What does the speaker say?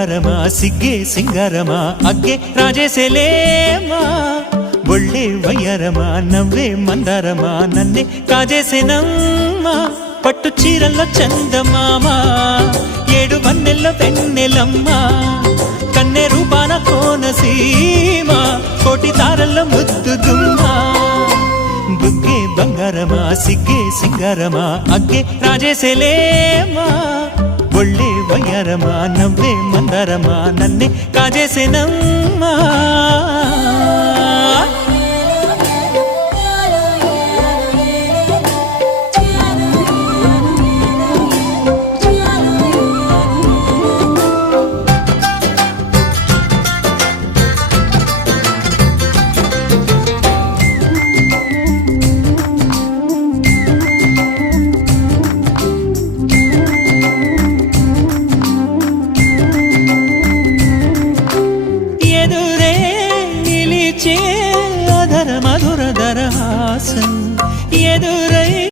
బంగారమా సిగ్గే సింగారమా అగ్గే రాజేసేలేమా ఒళ్ళే వయ్యారమా నవ్వే మందారమా నన్నే కాజేసేనమ్మా పట్టు చీరల్లో చందమామా ఏడు వన్నెల్లో పెన్నెలమ్మా కన్నె రూపాన కోనసీమ కోటి తారల్లో ముద్దుదుమ్మా బుగ్గే బంగారమా సిగ్గే సింగారమా అగ్గే రాజేసేలేమా ఒళ్ళే వయ్యారమా నవ్వే మందారమా నన్నే కాజేసేనమ్మా అధర మధుర దరహాసం